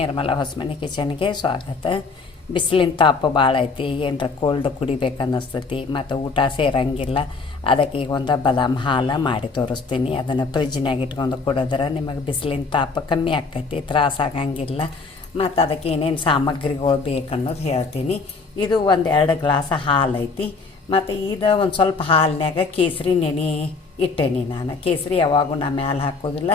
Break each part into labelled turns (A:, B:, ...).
A: ನಿರ್ಮಲ ಹೊಸಮನೆ ಕಿಚನ್ಗೆ ಸ್ವಾಗತ. ಬಿಸಿಲಿನ ತಾಪ ಭಾಳ ಐತಿ, ಏನರ ಕೋಲ್ಡ್ ಕುಡಿಬೇಕು ಅನ್ನಿಸ್ತೈತಿ ಮತ್ತು ಊಟ ಸೇರಂಗಿಲ್ಲ. ಅದಕ್ಕೆ ಈಗ ಒಂದು ಬದಾಮ್ ಹಾಲು ಮಾಡಿ ತೋರಿಸ್ತೀನಿ. ಅದನ್ನು ಫ್ರಿಜ್ನಾಗ ಇಟ್ಕೊಂಡು ಕುಡಿದ್ರೆ ನಿಮಗೆ ಬಿಸಿಲಿನ ತಾಪ ಕಮ್ಮಿ ಆಕೈತಿ, ತ್ರಾಸ ಆಗಂಗಿಲ್ಲ. ಮತ್ತು ಅದಕ್ಕೆ ಏನೇನು ಸಾಮಗ್ರಿಗಳು ಬೇಕನ್ನೋದು ಹೇಳ್ತೀನಿ. ಇದು ಒಂದು ಎರಡು ಗ್ಲಾಸ್ ಹಾಲು ಐತಿ. ಮತ್ತು ಇದು ಒಂದು ಸ್ವಲ್ಪ ಹಾಲಿನಾಗ ಕೇಸರಿ ನೆನೆ ಇಟ್ಟೇನಿ ನಾನು. ಕೇಸರಿ ಯಾವಾಗೂ ನಾ ಮ್ಯಾಲೆ ಹಾಕೋದಿಲ್ಲ.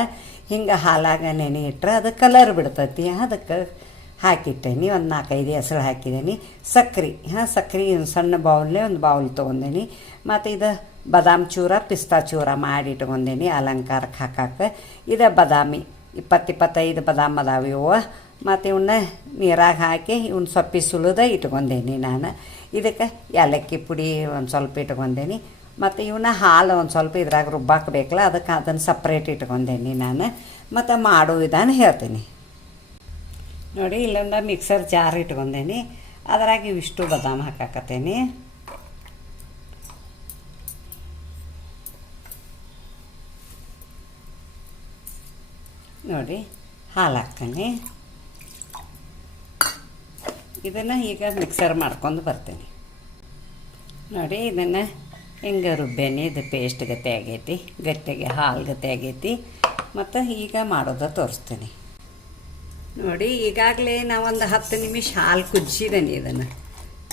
A: ಹಿಂಗೆ ಹಾಲಾಗ ನೆನೆ ಇಟ್ಟರೆ ಅದು ಕಲರ್ ಬಿಡ್ತೈತಿ. ಅದಕ್ಕೆ ಹಾಕಿಟ್ಟೇನಿ ಒಂದು ನಾಲ್ಕೈದು ಹೆಸರು ಹಾಕಿದ್ದೀನಿ. ಸಕ್ರೆ. ಹಾಂ, ಸಕ್ರೆ ಸಣ್ಣ ಬೌಲ್ನೇ ಒಂದು ಬೌಲ್ ತೊಗೊಂಡೇನಿ. ಮತ್ತು ಇದು ಬಾದಾಮ್ ಚೂರ, ಪಿಸ್ತಾ ಚೂರ ಮಾಡಿ ಇಟ್ಕೊಂಡೇನಿ. ಅಲಂಕಾರಕ್ಕೆ ಹಾಕಕ್ಕೆ ಇದು ಬಾದಾಮಿ. ಇಪ್ಪತ್ತು ಇಪ್ಪತ್ತೈದು ಬಾದಾಮ್ ಅದಾವ ಇವು. ಮತ್ತು ಇವನ್ನ ನೀರಾಗ ಹಾಕಿ ಇವ್ನ ಸೊಪ್ಪಿ ಸುಲಿದ ಇಟ್ಕೊಂಡೇನಿ ನಾನು. ಇದಕ್ಕೆ ಏಲಕ್ಕಿ ಪುಡಿ ಒಂದು ಸ್ವಲ್ಪ ಇಟ್ಕೊಂಡೇನಿ. ಮತ್ತು ಇವನ್ನ ಹಾಲು ಒಂದು ಸ್ವಲ್ಪ ಇದ್ರಾಗ ರುಬ್ಬಾಕಬೇಕಲ್ಲ, ಅದಕ್ಕೆ ಅದನ್ನು ಸಪ್ರೇಟ್ ಇಟ್ಕೊಂಡೇನಿ ನಾನು. ಮತ್ತು ಮಾಡೋ ವಿಧಾನ ಹೇಳ್ತೀನಿ. ನೋಡಿ, ಇಲ್ಲೊಂದು ಮಿಕ್ಸರ್ ಜಾರ್ ಇಟ್ಕೊಂಡೇನಿ. ಅದ್ರಾಗ ಇವಿಷ್ಟು ಬಾದಾಮ್ ಹಾಕಾಕತ್ತೇನಿ. ನೋಡಿ, ಹಾಲು ಹಾಕ್ತೀನಿ. ಇದನ್ನು ಈಗ ಮಿಕ್ಸರ್ ಮಾಡ್ಕೊಂಡು ಬರ್ತೀನಿ. ನೋಡಿ, ಇದನ್ನು ಹಿಂಗೆ ರುಬ್ಬೇನಿ ಇದು ಪೇಸ್ಟ್ ಗತೆ ಆಗೈತಿ ಗಟ್ಟಿಗೆ ಹಾಲು ಗತೆ ಆಗೈತಿ. ಮತ್ತು ಈಗ ಮಾಡೋದ ತೋರಿಸ್ತೀನಿ. ನೋಡಿ, ಈಗಾಗಲೇ ನಾವೊಂದು ಹತ್ತು ನಿಮಿಷ ಹಾಲು ಕುದಿಸಿದ್ದೇನೆ ಇದನ್ನು.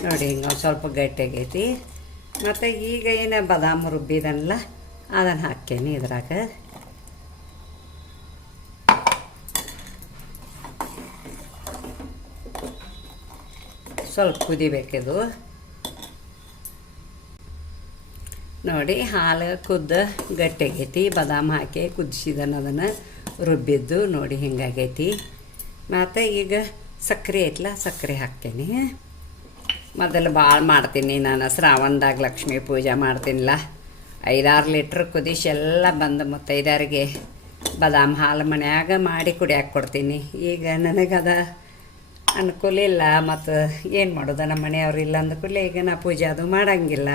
A: ನೋಡಿ, ಹಿಂಗೆ ಒಂದು ಸ್ವಲ್ಪ ಗಟ್ಟಿಯಾಗೈತಿ ಮತ್ತು ಈಗ ಏನು ಬದಾಮಿ ರುಬ್ಬಿದನಲ್ಲ ಅದನ್ನು ಹಾಕ್ತೇನೆ ಇದ್ರಾಗ. ಸ್ವಲ್ಪ ಕುದಿಬೇಕಿದು. ನೋಡಿ, ಹಾಲು ಕುದ್ದ ಗಟ್ಟಿಯಾಗೈತಿ ಬಾದಾಮ್ ಹಾಕಿ ಕುದಿಸಿದನ ಅದನ್ನು ರುಬ್ಬಿದ್ದು ನೋಡಿ ಹಿಂಗಾಗೈತಿ. ಮತ್ತು ಈಗ ಸಕ್ಕರೆ ಐತ್ಲ, ಸಕ್ಕರೆ ಹಾಕ್ತೀನಿ. ಮೊದಲು ಭಾಳ ಮಾಡ್ತೀನಿ ನಾನು, ಶ್ರಾವಣದಾಗ ಲಕ್ಷ್ಮೀ ಪೂಜೆ ಮಾಡ್ತೀನಿಲ್ಲ ಐದಾರು ಲೀಟ್ರ್ ಕುದಿಸಿ ಎಲ್ಲ ಬಂದು ಮುತ್ತೈದಾರಿಗೆ ಬಾದಾಮ್ ಹಾಲು ಮನ್ಯಾಗ ಮಾಡಿ ಕುಡಿಯಾಕೆ ಕೊಡ್ತೀನಿ. ಈಗ ನನಗದ ಅನುಕೂಲ ಇಲ್ಲ, ಮತ್ತು ಏನು ಮಾಡೋದು, ನಮ್ಮ ಮನೆಯವ್ರು ಇಲ್ಲ ಅಂದ ಕೂಡಲೇ ಈಗ ನಾ ಪೂಜೆ ಅದು ಮಾಡಂಗಿಲ್ಲ.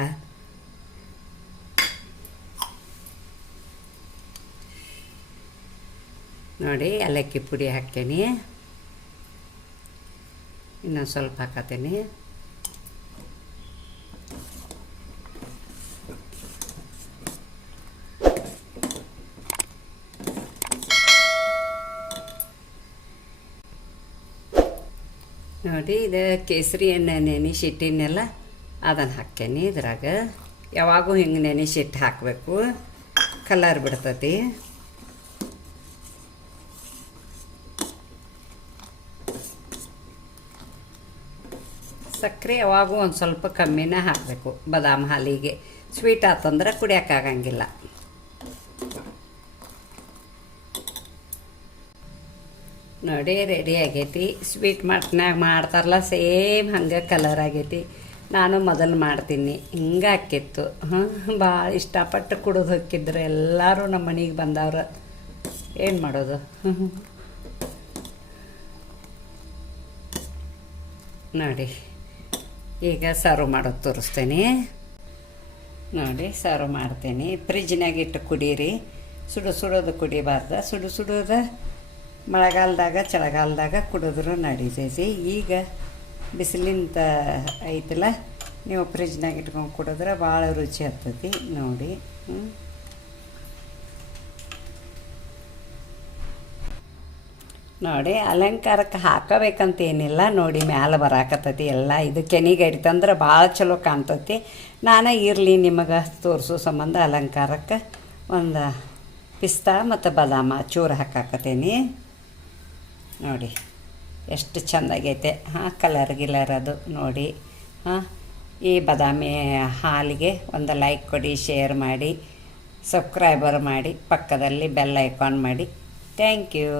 A: ನೋಡಿ ಏಲಕ್ಕಿ ಪುಡಿ ಹಾಕ್ತೀನಿ. ಇನ್ನೊಂದು ಸ್ವಲ್ಪ ಹಾಕತ್ತೀನಿ ನೋಡಿ ಇದು ಕೇಸರಿ ಎಣ್ಣೆ ನೆನೆಸಿಟ್ಟಿನೆಲ್ಲ ಅದನ್ನು ಹಾಕ್ತೇನೆ ಇದ್ರಾಗ. ಯಾವಾಗೂ ಹಿಂಗೆ ನೆನೆಸಿಟ್ಟು ಹಾಕಬೇಕು. ಕಲರ್ ಬಿಡ್ತೈತಿ. ಸಕ್ಕರೆ ಯಾವಾಗೂ ಒಂದು ಸ್ವಲ್ಪ ಕಮ್ಮಿನೇ ಹಾಕಬೇಕು, ಬಾದಾಮ್ ಹಾಲಿಗೆ. ಸ್ವೀಟ್ ಆತಂದ್ರೆ ಕುಡಿಯೋಕ್ಕಾಗಂಗಿಲ್ಲ. ನೋಡಿ ರೆಡಿ ಆಗೈತಿ. ಸ್ವೀಟ್ ಮಾಡ್ನಾಗ ಮಾಡ್ತಾರಲ್ಲ, ಸೇಮ್ ಹಂಗೆ ಕಲರ್ ಆಗೈತಿ. ನಾನು ಮೊದಲು ಮಾಡ್ತೀನಿ. ಹಿಂಗೆ ಹಾಕಿತ್ತು. ಹಾಂ ಭಾಳ ಇಷ್ಟಪಟ್ಟು ಕುಡಿದು ಹೊಕ್ಕಿದ್ರು ಎಲ್ಲರೂ ನಮ್ಮ ಮನೆಗೆ ಬಂದವ್ರು. ಏನು ಮಾಡೋದು? ನೋಡಿ. ಈಗ ಸರ್ವ್ ಮಾಡೋದು ತೋರಿಸ್ತೇನೆ. ನೋಡಿ ಸರ್ವ್ ಮಾಡ್ತೀನಿ. ಫ್ರಿಜ್ನಾಗ ಇಟ್ಟು ಕುಡೀರಿ. ಸುಡು ಸುಡೋದು ಕುಡಿಬಾರ್ದ. ಸುಡು ಸುಡೋದು ಮಳೆಗಾಲದಾಗ, ಚಳಿಗಾಲದಾಗ ಕುಡಿದ್ರು ನಡೀತೈತಿ. ಈಗ ಬಿಸಿಲಿಂದ ಐತಲ್ಲ, ನೀವು ಫ್ರಿಜ್ನಾಗ ಇಟ್ಕೊಂಡು ಕುಡಿದ್ರೆ ಭಾಳ ರುಚಿ ಆಗ್ತೈತಿ. ನೋಡಿ ನೋಡಿ, ಅಲಂಕಾರಕ್ಕೆ ಹಾಕಬೇಕಂತ ಏನಿಲ್ಲ. ನೋಡಿ, ಮ್ಯಾಲೆ ಬರಾಕತ್ತೈತಿ ಎಲ್ಲ. ಇದು ಕೆನಿಗಡಿತಂದ್ರೆ ಭಾಳ ಚಲೋ ಕಾಣ್ತತಿ. ನಾನು ಇರಲಿ ನಿಮಗೆ ತೋರಿಸೋ ಸಂಬಂಧ ಅಲಂಕಾರಕ್ಕೆ. ಒಂದು ಪಿಸ್ತಾ ಮತ್ತು ಬದಾಮ ಚೂರು ಹಾಕಾಕತ್ತೀನಿ. ನೋಡಿ, ಎಷ್ಟು ಚೆಂದಾಗೈತೆ. ಹಾಂ, ಕಲರ್ ಗಿಲರ್ ಅದು. ನೋಡಿ, ಹಾಂ, ಈ ಬಾದಾಮಿ ಹಾಲಿಗೆ ಒಂದು ಲೈಕ್ ಕೊಡಿ, ಶೇರ್ ಮಾಡಿ, ಸಬ್ಸ್ಕ್ರೈಬರ್ ಮಾಡಿ, ಪಕ್ಕದಲ್ಲಿ ಬೆಲ್ ಐಕಾನ್ ಮಾಡಿ. Thank you.